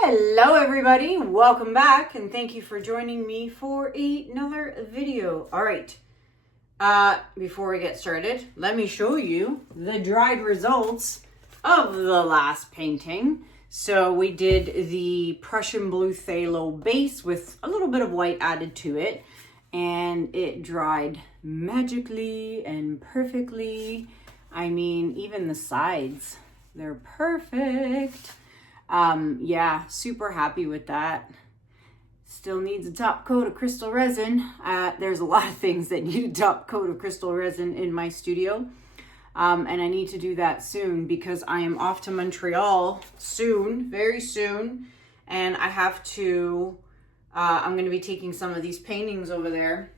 Hello everybody, welcome back and thank you for joining me for another video. All right, before we get started, let me show you the dried results of the last painting. So we did the Prussian blue phthalo base with a little bit of white added to it, and it dried magically and perfectly. I mean, even the sides, they're perfect. Yeah, super happy with that. Still needs a top coat of crystal resin. There's a lot of things that need a top coat of crystal resin in my studio. And I need to do that soon because I am off to Montreal soon, very soon. And I have to, I'm going to be taking some of these paintings over there,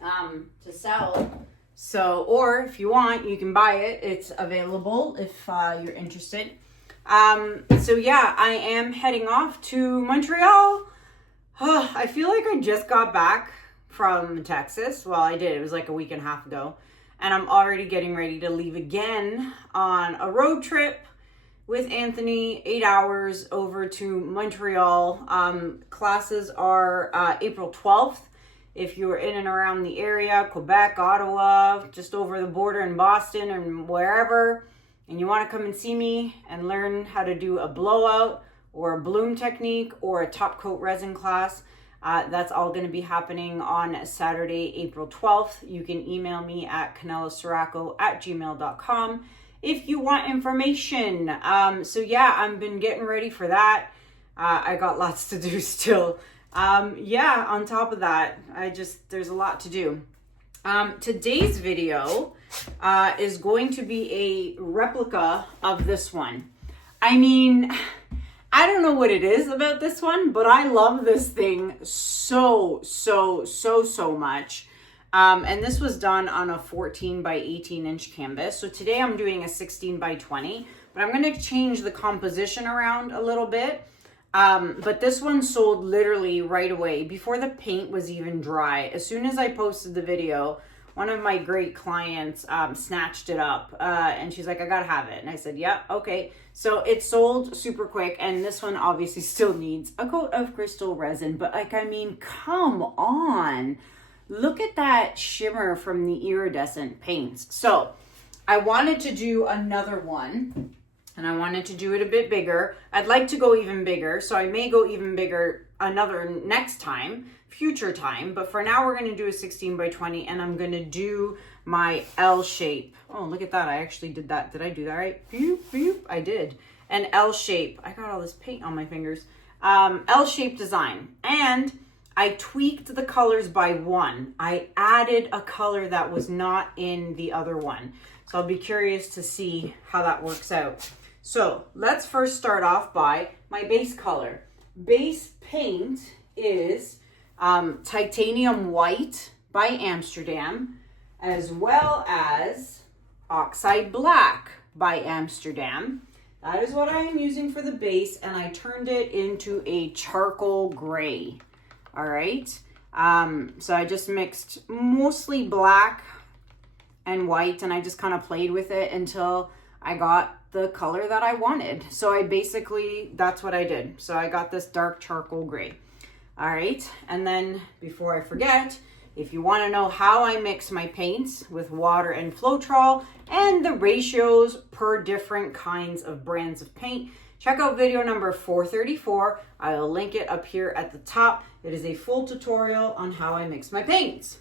to sell. So, or if you want, you can buy it. It's available if, you're interested. So yeah, I am heading off to Montreal. I feel like I just got back from Texas. Well, I did. It was like a week and a half ago. And I'm already getting ready to leave again on a road trip with Anthony, 8 hours over to Montreal. Classes are April 12th. If you're in and around the area, Quebec, Ottawa, just over the border in Boston and wherever, and you want to come and see me and learn how to do a blowout or a bloom technique or a top coat resin class, that's all going to be happening on Saturday, April 12th. You can email me at kanellaciraco@gmail.com if you want information. So yeah, I've been getting ready for that. I got lots to do still. Yeah, on top of that, there's a lot to do. Today's video is going to be a replica of this one. I mean, I don't know what it is about this one, but I love this thing so much. And this was done on a 14 by 18 inch canvas. So today I'm doing a 16 by 20, but I'm going to change the composition around a little bit. But this one sold literally right away before the paint was even dry. As soon as I posted the video, one of my great clients snatched it up and she's like, I gotta have it. And I said, yeah, okay. So it sold super quick. And this one obviously still needs a coat of crystal resin. But like, I mean, come on. Look at that shimmer from the iridescent paints. So I wanted to do another one. And I wanted to do it a bit bigger. I'd like to go even bigger, so I may go even bigger another next time, future time. But for now, we're going to do a 16 by 20, and I'm going to do my L shape. Oh, look at that. I actually did that. Did I do that right? Boop, boop. I did. An L shape. I got all this paint on my fingers. L shape design. And I tweaked the colors by one. I added a color that was not in the other one. So I'll be curious to see how that works out. So let's first start off by my base color. Base paint is titanium white by Amsterdam, as well as oxide black by Amsterdam. That is what I am using for the base, and I turned it into a charcoal gray. All right. So I just mixed mostly black and white, and I just kind of played with it until I got the color that I wanted. So that's what I did. So I got this dark charcoal gray. All right. And then before I forget, if you want to know how I mix my paints with water and Floetrol and the ratios per different kinds of brands of paint, check out video number 434. I'll link it up here at the top. It is a full tutorial on how I mix my paints.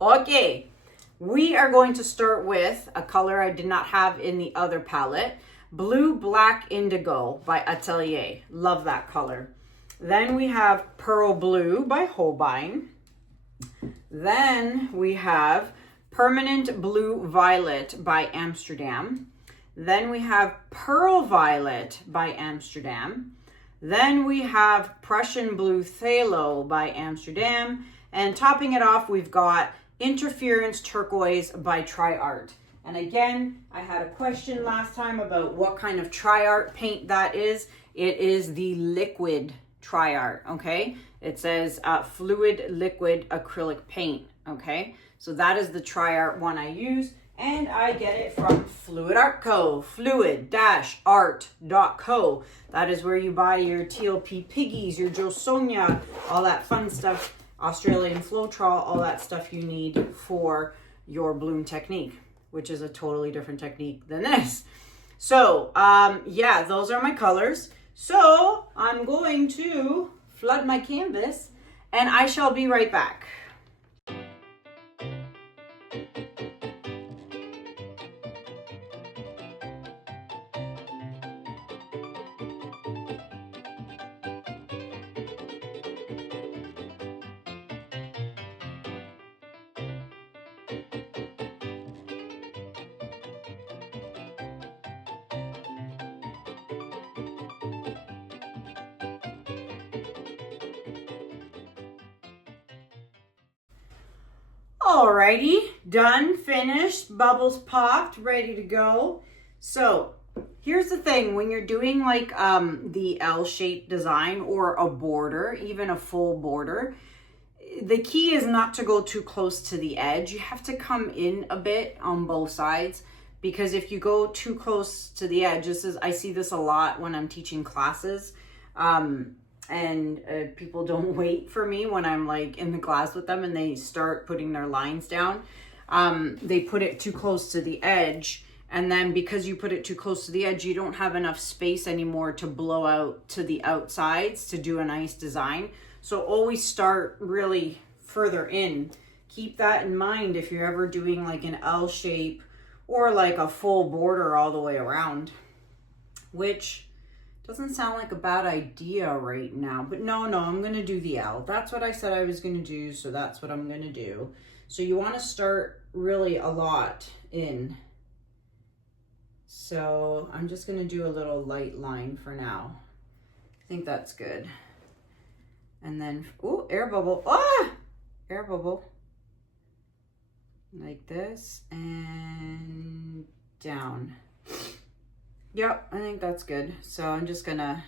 Okay. We are going to start with a color I did not have in the other palette, Blue Black Indigo by Atelier. Love that color. Then we have Pearl Blue by Holbein. Then we have Permanent Blue Violet by Amsterdam. Then we have Pearl Violet by Amsterdam. Then we have Prussian Blue Phthalo by Amsterdam. And topping it off, we've got Interference Turquoise by TriArt. And again, I had a question last time about what kind of TriArt paint that is. It is the liquid TriArt, okay? It says fluid liquid acrylic paint, okay? So that is the TriArt one I use. And I get it from Fluid Art Co. Fluid-art.co. That is where you buy your TLP piggies, your Josonia, all that fun stuff, Australian Floetrol, all that stuff you need for your bloom technique, which is a totally different technique than this. So, yeah, those are my colors. So I'm going to flood my canvas and I shall be right back. Alrighty, done, finished, bubbles popped, ready to go. So here's the thing, when you're doing like the L-shaped design or a border, even a full border, the key is not to go too close to the edge. You have to come in a bit on both sides, because if you go too close to the edge, I see this a lot when I'm teaching classes. People don't wait for me when I'm like in the class with them and they start putting their lines down. They put it too close to the edge, and then because you put it too close to the edge, you don't have enough space anymore to blow out to the outsides to do a nice design. So always start really further in. Keep that in mind if you're ever doing like an L shape or like a full border all the way around, which doesn't sound like a bad idea right now, but no, I'm gonna do the L. That's what I said I was gonna do, so that's what I'm gonna do. So you wanna start really a lot in. So I'm just gonna do a little light line for now. I think that's good. And then, oh, air bubble, air bubble. Like this, and down. Yep, I think that's good. So I'm just gonna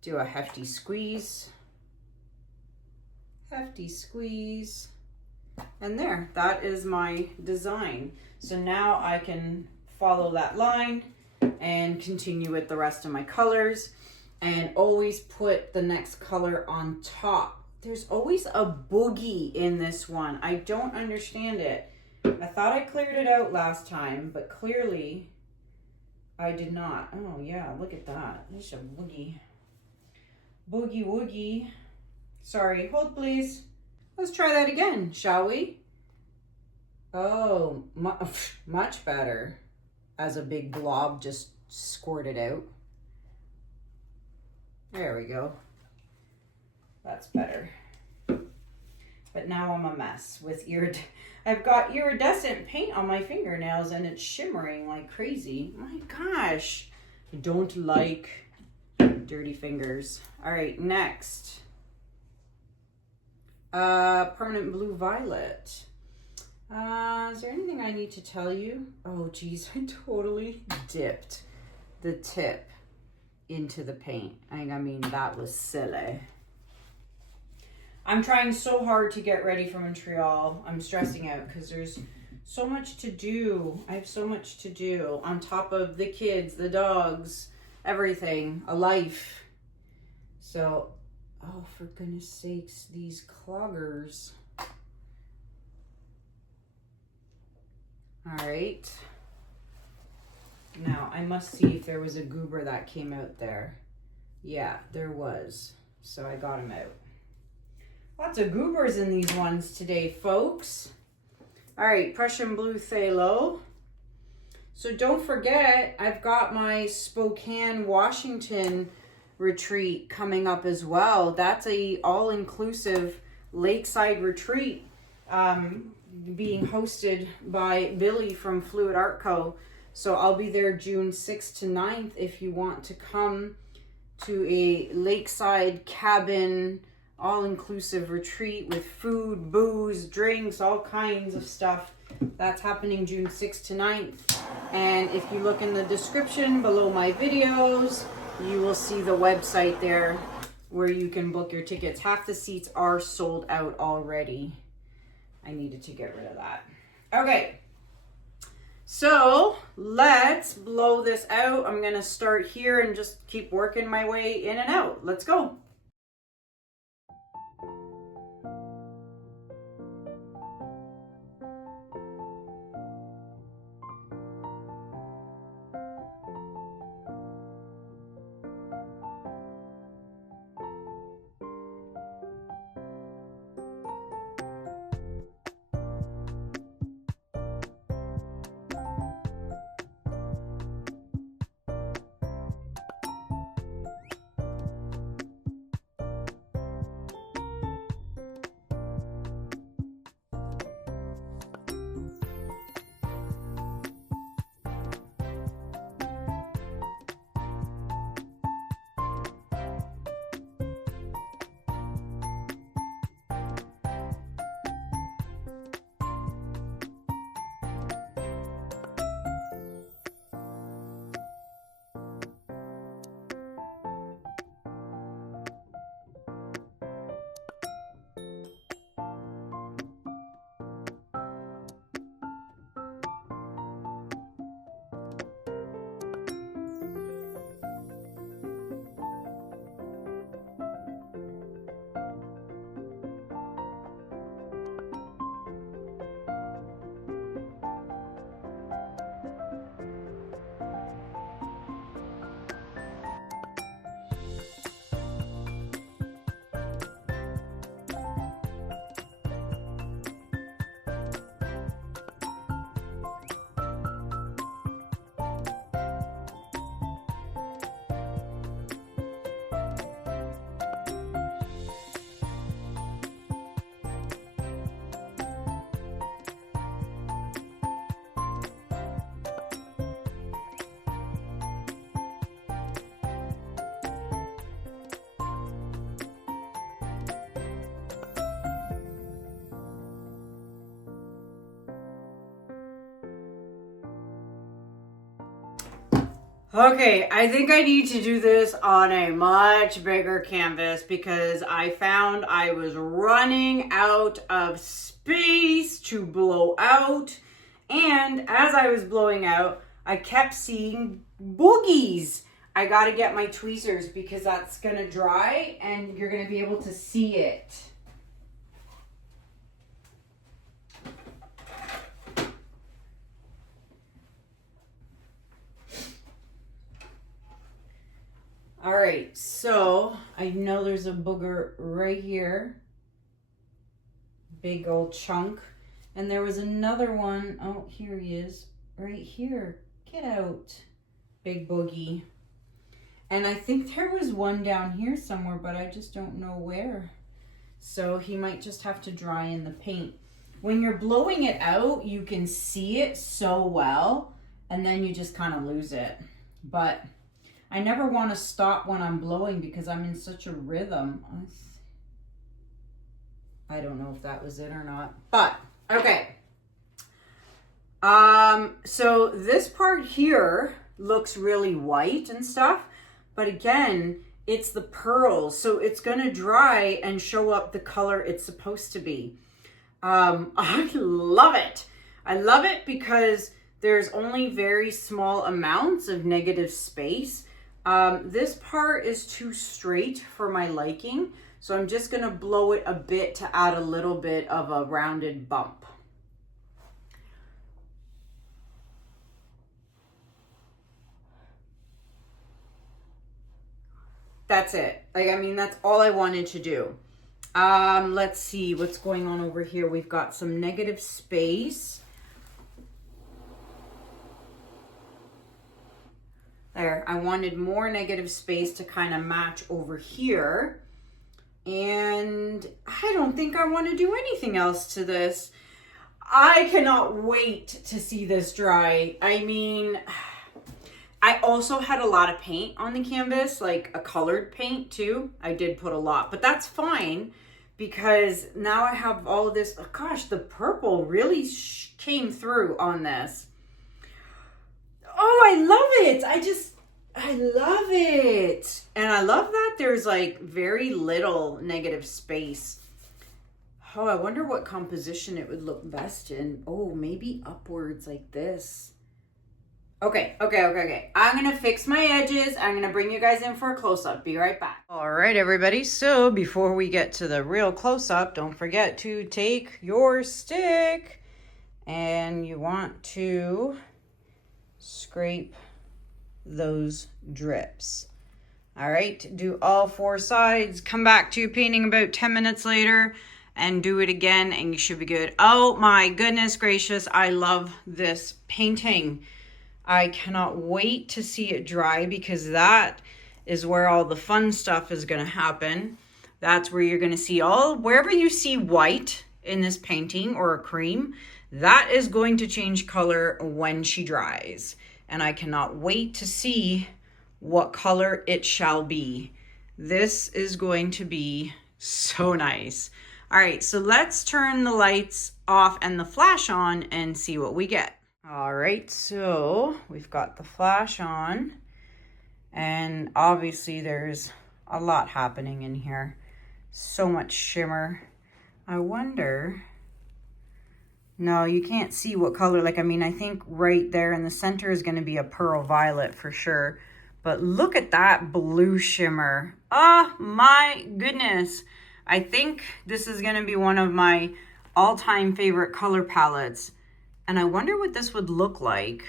do a hefty squeeze. Hefty squeeze. And there, that is my design. So now I can follow that line and continue with the rest of my colors, and always put the next color on top. There's always a boogie in this one. I don't understand it. I thought I cleared it out last time, but clearly I did not. Oh yeah, look at that. There's a boogie. Boogie woogie. Sorry, hold please. Let's try that again, shall we? Oh, much better. As a big blob just squirted out. There we go. That's better. But now I'm a mess with I've got iridescent paint on my fingernails and it's shimmering like crazy. My gosh. I don't like dirty fingers. All right, next. Permanent blue violet. Is there anything I need to tell you? Oh geez, I totally dipped the tip into the paint. I mean, that was silly. I'm trying so hard to get ready for Montreal. I'm stressing out because there's so much to do. I have so much to do on top of the kids, the dogs, everything, a life. So, oh, for goodness sakes, these cloggers. All right. Now, I must see if there was a goober that came out there. Yeah, there was. So I got him out. Lots of goobers in these ones today, folks. All right, Prussian blue phthalo. So don't forget, I've got my Spokane, Washington retreat coming up as well. That's a all-inclusive lakeside retreat being hosted by Billy from Fluid Art Co. So I'll be there June 6th to 9th if you want to come to a lakeside cabin all-inclusive retreat with food, booze, drinks, all kinds of stuff. That's happening June 6th to 9th. And if you look in the description below my videos, you will see the website there where you can book your tickets. Half the seats are sold out already. I needed to get rid of that. Okay, So let's blow this out. I'm gonna start here and just keep working my way in and out. Let's go. Okay, I think I need to do this on a much bigger canvas because I found I was running out of space to blow out. And as I was blowing out, I kept seeing boogies. I gotta get my tweezers because that's gonna dry and you're gonna be able to see it. All right, so I know there's a booger right here. Big old chunk. And there was another one. Oh, here he is. Right here. Get out. Big boogie. And I think there was one down here somewhere, but I just don't know where. So he might just have to dry in the paint. When you're blowing it out, you can see it so well, and then you just kind of lose it. But I never want to stop when I'm blowing because I'm in such a rhythm. I don't know if that was it or not, but okay. So this part here looks really white and stuff, but again, it's the pearls, so it's gonna dry and show up the color it's supposed to be. I love it. I love it because there's only very small amounts of negative space. This part is too straight for my liking, so I'm just gonna blow it a bit to add a little bit of a rounded bump. That's it. Like, I mean, that's all I wanted to do. Let's see what's going on over here. We've got some negative space. There, I wanted more negative space to kind of match over here. And I don't think I want to do anything else to this. I cannot wait to see this dry. I mean, I also had a lot of paint on the canvas, like a colored paint too. I did put a lot, but that's fine because now I have all of this. Oh gosh, the purple really came through on this. Oh, I love it. I love it. And I love that there's like very little negative space. Oh, I wonder what composition it would look best in. Oh, maybe upwards like this. Okay. I'm gonna fix my edges. I'm gonna bring you guys in for a close-up. Be right back. All right, everybody. So before we get to the real close-up, don't forget to take your stick and you want to scrape those drips. All right, do all 4 sides. Come back to your painting about 10 minutes later and do it again and you should be good. Oh my goodness gracious, I love this painting. I cannot wait to see it dry because that is where all the fun stuff is going to happen. That's where you're going to see wherever you see white in this painting or a cream, that is going to change color when she dries. And I cannot wait to see what color it shall be. This is going to be so nice. All right, so let's turn the lights off and the flash on and see what we get. All right, so we've got the flash on and obviously there's a lot happening in here. So much shimmer. I wonder, no, you can't see what color. Like, I mean, I think right there in the center is going to be a pearl violet for sure. But look at that blue shimmer. Oh my goodness. I think this is going to be one of my all-time favorite color palettes. And I wonder what this would look like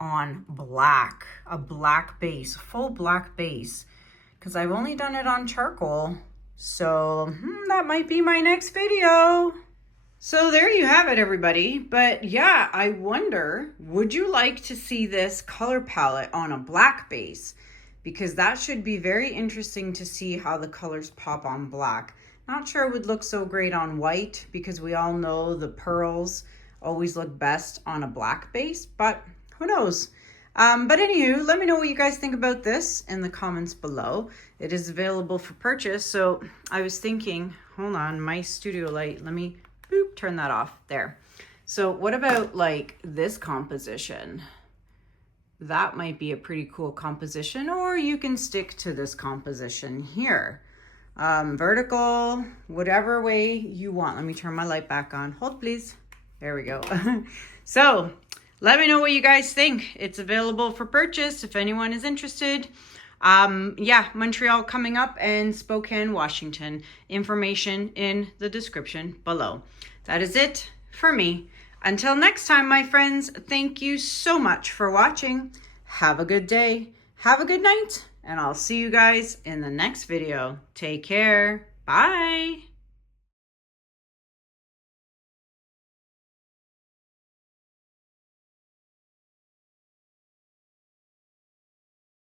on black, a black base, full black base, because I've only done it on charcoal. So that might be my next video. So there you have it, everybody. But yeah, I wonder, would you like to see this color palette on a black base? Because that should be very interesting to see how the colors pop on black. Not sure it would look so great on white because we all know the pearls always look best on a black base, but who knows? But anywho, let me know what you guys think about this in the comments below. It is available for purchase. So I was thinking, hold on, my studio light, let me turn that off there. So what about like this composition? That might be a pretty cool composition, or you can stick to this composition here. Vertical, whatever way you want. Let me turn my light back on. Hold please. There we go. So let me know what you guys think. It's available for purchase if anyone is interested. Yeah, Montreal coming up and Spokane, Washington. Information in the description below. That is it for me. Until next time, my friends, thank you so much for watching. Have a good day. Have a good night. And I'll see you guys in the next video. Take care. Bye.